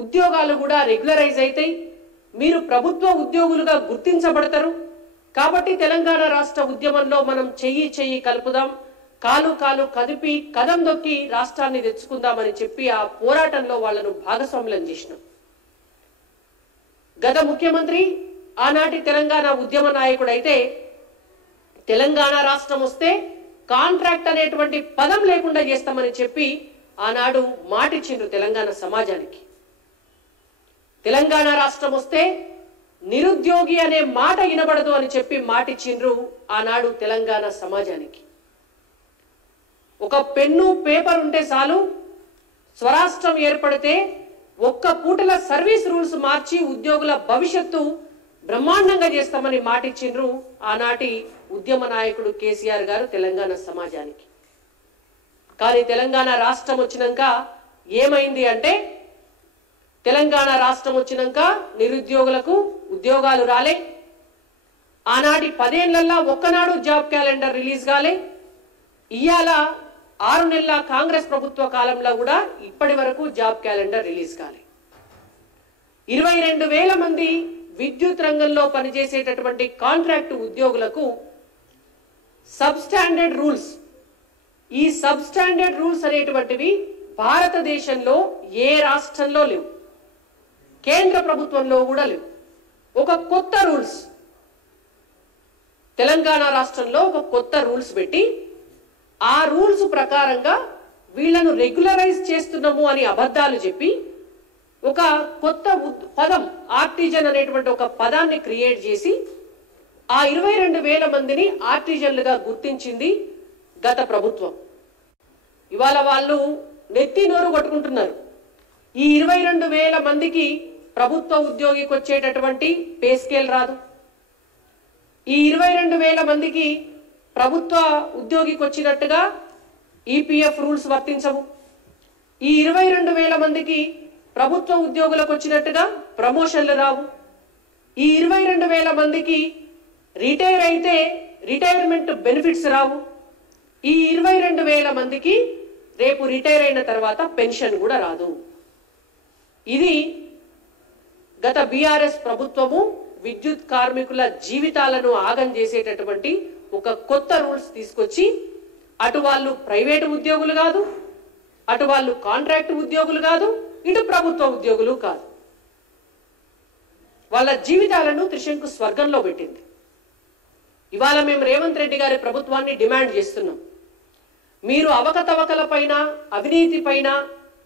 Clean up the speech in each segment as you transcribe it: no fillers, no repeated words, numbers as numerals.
ఉద్యోగాలు కూడా రెగ్యులరైజ్ అవుతాయి, మీరు ప్రభుత్వ ఉద్యోగులుగా గుర్తించబడతారు. కాబట్టి తెలంగాణ రాష్ట్ర ఉద్యమంలో మనం చెయ్యి కలుపుదాం, కాలు కాలు కదిపి కదం దొక్కి రాష్ట్రాన్ని తెచ్చుకుందామని చెప్పి ఆ పోరాటంలో వాళ్ళను భాగస్వాములను చేసినాం. గత ముఖ్యమంత్రి ఆనాటి తెలంగాణ ఉద్యమ నాయకుడైతే తెలంగాణ రాష్ట్రం వస్తే కాంట్రాక్ట్ అనేటువంటి పదం లేకుండా చేస్తామని చెప్పి ఆనాడు మాటిచ్చిండ్రు తెలంగాణ సమాజానికి. తెలంగాణ రాష్ట్రం వస్తే నిరుద్యోగి అనే మాట వినబడదు అని చెప్పి మాటిచ్చిండ్రు ఆనాడు తెలంగాణ సమాజానికి. ఒక పెన్ను పేపర్ ఉంటే చాలు, స్వరాష్ట్రం ఏర్పడితే ఒక్క పూటల సర్వీస్ రూల్స్ మార్చి ఉద్యోగుల భవిష్యత్తు బ్రహ్మాండంగా చేస్తామని మాటిచ్చిండ్రు ఆనాటి ఉద్యమ నాయకుడు కేసీఆర్ గారు తెలంగాణ సమాజానికి. కానీ తెలంగాణ రాష్ట్రం వచ్చినాక ఏమైంది అంటే, తెలంగాణ రాష్ట్రం వచ్చినాక నిరుద్యోగులకు ఉద్యోగాలు రాలే. ఆనాటి 10 ఏళ్లలో ఒక్కనాడు జాబ్ క్యాలెండర్ రిలీజ్ కాలే. ఇవాళ 6 నెలల కాంగ్రెస్ ప్రభుత్వ కాలంలో కూడా ఇప్పటి వరకు జాబ్ క్యాలెండర్ రిలీజ్ కాలే. 22,000 మంది విద్యుత్ రంగంలో పనిచేసేటటువంటి కాంట్రాక్ట్ ఉద్యోగులకు సబ్ స్టాండర్డ్ రూల్స్, ఈ సబ్ స్టాండర్డ్ రూల్స్ అనేటువంటివి భారతదేశంలో ఏ రాష్ట్రంలో లేవు, కేంద్ర ప్రభుత్వంలో కూడా లేవు. ఒక కొత్త రూల్స్ తెలంగాణ రాష్ట్రంలో ఒక కొత్త రూల్స్ పెట్టి ఆ రూల్స్ ప్రకారంగా వీళ్లను రెగ్యులరైజ్ చేస్తున్నాము అని అబద్ధాలు చెప్పి ఒక కొత్త పదం ఆర్టిజన్ అనేటువంటి ఒక పదాన్ని క్రియేట్ చేసి ఆ 22,000 మందిని ఆర్టిజన్లుగా గుర్తించింది గత ప్రభుత్వం. ఇవాళ వాళ్ళు నెత్తి నోరు కొట్టుకుంటున్నారు. ఈ 22,000 మందికి ప్రభుత్వ ఉద్యోగికి వచ్చేటటువంటి పే స్కేల్ రాదు. ఈ 22,000 మందికి ప్రభుత్వ ఉద్యోగికి వచ్చినట్టుగా ఈపీఎఫ్ రూల్స్ వర్తించవు. ఈ 22,000 మందికి ప్రభుత్వ ఉద్యోగులకు వచ్చినట్టుగా ప్రమోషన్లు రావు. ఈ 22,000 మందికి రిటైర్ అయితే రిటైర్మెంట్ బెనిఫిట్స్ రావు. ఈ 22,000 మందికి రేపు రిటైర్ అయిన తర్వాత పెన్షన్ కూడా రాదు. ఇది గత బీఆర్ఎస్ ప్రభుత్వము విద్యుత్ కార్మికుల జీవితాలను ఆగం చేసేటటువంటి ఒక కొత్త రూల్స్ తీసుకొచ్చి అటు వాళ్ళు ప్రైవేటు ఉద్యోగులు కాదు, అటు వాళ్ళు కాంట్రాక్ట్ ఉద్యోగులు కాదు, ఇటు ప్రభుత్వ ఉద్యోగులు కాదు, వాళ్ళ జీవితాలను త్రిశంకు స్వర్గంలో పెట్టింది. ఇవాళ మేము రేవంత్ రెడ్డి గారి ప్రభుత్వాన్ని డిమాండ్ చేస్తున్నాం. మీరు అవకతవకల పైన, అవినీతి పైన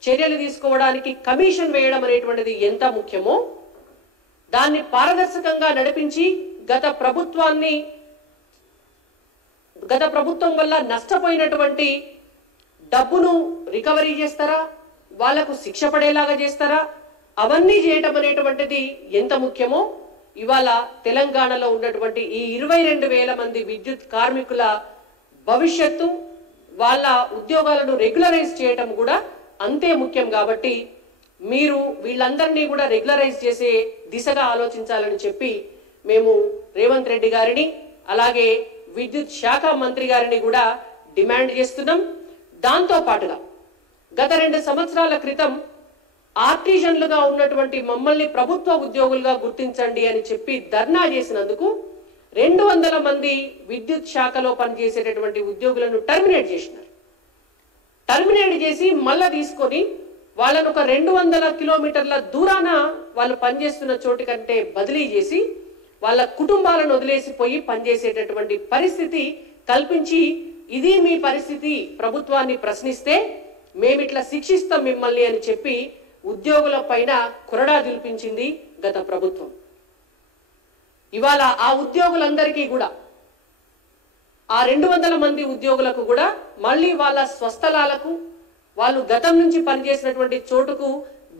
చర్యలు తీసుకోవడానికి కమిషన్ వేయడం అనేటువంటిది ఎంత ముఖ్యమో దాన్ని పారదర్శకంగా నడిపించి గత ప్రభుత్వం వల్ల నష్టపోయినటువంటి డబ్బును రికవరీ చేస్తారా, వాళ్లకు శిక్ష పడేలాగా చేస్తారా, అవన్నీ చేయటం అనేటువంటిది ఎంత ముఖ్యమో ఇవాళ తెలంగాణలో ఉన్నటువంటి ఈ 22,000 మంది విద్యుత్ కార్మికుల భవిష్యత్తు, వాళ్ళ ఉద్యోగాలను రెగ్యులరైజ్ చేయటం కూడా అంతే ముఖ్యం. కాబట్టి మీరు వీళ్ళందరినీ కూడా రెగ్యులరైజ్ చేసే దిశగా ఆలోచించాలని చెప్పి మేము రేవంత్ రెడ్డి గారిని అలాగే విద్యుత్ శాఖ మంత్రి గారిని కూడా డిమాండ్ చేస్తున్నాం. దాంతో పాటుగా గత 2 సంవత్సరాల క్రితం ఆర్టిజన్లుగా ఉన్నటువంటి మమ్మల్ని ప్రభుత్వ ఉద్యోగులుగా గుర్తించండి అని చెప్పి ధర్నా చేసినందుకు 200 మంది విద్యుత్ శాఖలో పనిచేసేటటువంటి ఉద్యోగులను టర్మినేట్ చేసినారు. టర్మినేట్ చేసి మళ్ళా తీసుకొని వాళ్ళను ఒక 200 కిలోమీటర్ల దూరాన వాళ్ళు పనిచేస్తున్న చోటు కంటే బదిలీ చేసి వాళ్ళ కుటుంబాలను వదిలేసిపోయి పనిచేసేటటువంటి పరిస్థితి కల్పించి, ఇది మీ పరిస్థితి, ప్రభుత్వాన్ని ప్రశ్నిస్తే మేమిట్లా శిక్షిస్తాం మిమ్మల్ని అని చెప్పి ఉద్యోగుల పైన కొరడా దులిపించింది గత ప్రభుత్వం. ఇవాళ ఆ ఉద్యోగులందరికీ కూడా, ఆ 200 మంది ఉద్యోగులకు కూడా మళ్ళీ వాళ్ళ స్వస్థలాలకు, వాళ్ళు గతం నుంచి పనిచేసినటువంటి చోటుకు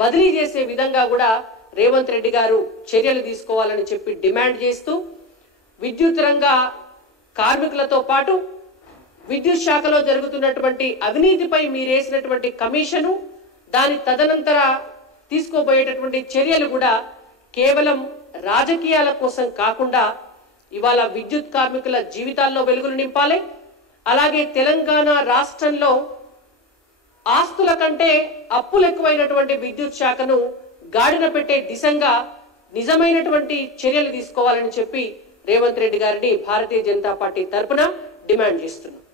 బదిలీ చేసే విధంగా కూడా రేవంత్ రెడ్డి గారు చర్యలు తీసుకోవాలని చెప్పి డిమాండ్ చేస్తూ, విద్యుత్ రంగ కార్మికులతో పాటు విద్యుత్ శాఖలో జరుగుతున్నటువంటి అవినీతిపై మీరేసినటువంటి కమిషను, దాని తదనంతర తీసుకోబోయేటటువంటి చర్యలు కూడా కేవలం రాజకీయాల కోసం కాకుండా ఇవాళ విద్యుత్ కార్మికుల జీవితాల్లో వెలుగులు నింపాలి. అలాగే తెలంగాణ రాష్ట్రంలో ఆస్తుల కంటే అప్పులు ఎక్కువైనటువంటి విద్యుత్ శాఖను గాడిన పెట్టే దిశగా నిజమైనటువంటి చర్యలు తీసుకోవాలని చెప్పి రేవంత్ రెడ్డి గారిని భారతీయ జనతా పార్టీ తరపున డిమాండ్ చేస్తున్నాం.